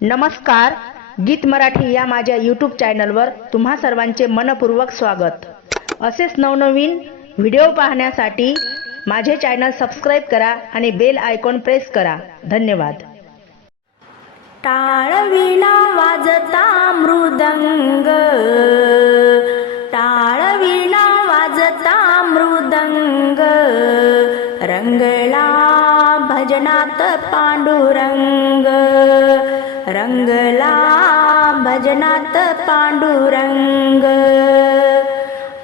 नमस्कार गीत मराठी या माझ्या यूट्यूब चॅनलवर तुम्हा सर्वांचे मनपूर्वक स्वागत. असेच नवनवीन व्हिडिओ पाहण्यासाठी माझे चॅनल सबस्क्राईब करा आणि बेल आयकॉन प्रेस करा. धन्यवाद. टाळविणा वाजता मृदंग. टाळविणा वाजता मृदंग. रंगला भजनात पांडुरंग. रंगला भजनात पांडुरंग.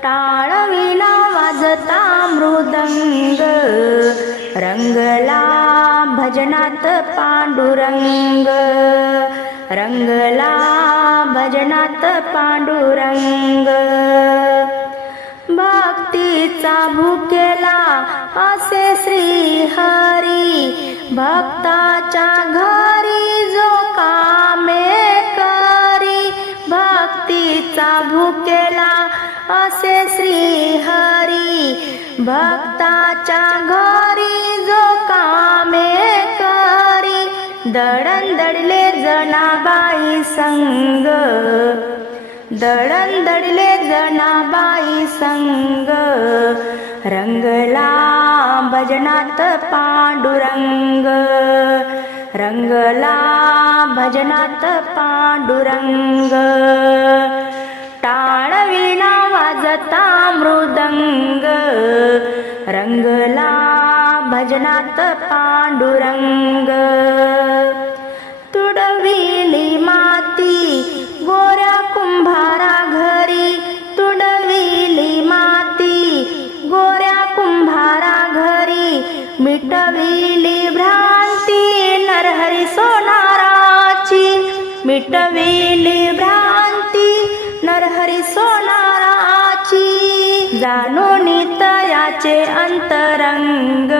टाळविला वाजता मृदंग. रंगला भजनात पांडुरंग. रंगला भजनात पांडुरंग. भक्तीचा भुकेला असे श्री हरी भक्ताच्या असे श्री हरी भक्ताच्या घरी जो कामे करी. दडण दडले जनाबाई संग. दडण दडले जनाबाई संग. रंगला भजनात पांडुरंग. रंगला भजनात पांडुरंग. टाळविणा वाजता मृदंग रंगला भजनात पांडुरंग तुडविली माती गोऱ्या कुंभारा घरी तुडविली माती गोऱ्या कुंभारा घरी मिटविली भ्रांती नरहरी सोनाराची। मिटविली जाणो नितयाचे अंतरंग.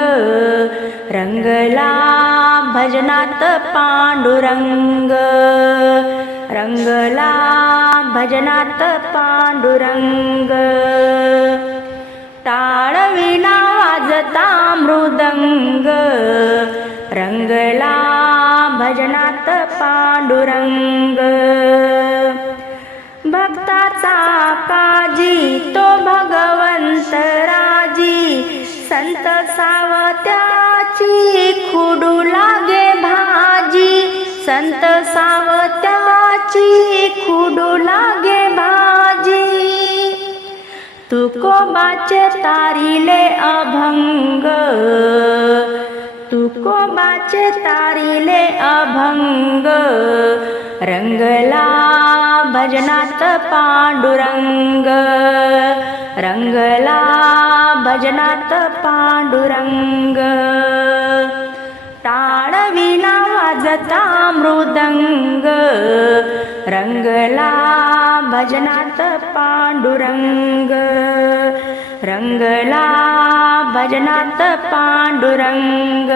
रंगला भजनात पांडुरंग. रंगला भजनात पांडुरंग. टाळविना वाजता मृदंग. रंगला भजनात पांडुरंग. भक्ताचा काजी संत सावत्याची खुडू लागे भाजी. संत सावत्याची खुडू लागे भाजी. तुकोबाचे तारिले अभंग. तुकोबाचे तारिले अभंग. रंगला भजनात पांडुरंग रंगला भजनात पांडुरंग टाळविना वाजता मृदंग रंगला भजनात पांडुरंग रंगला भजनात पांडुरंग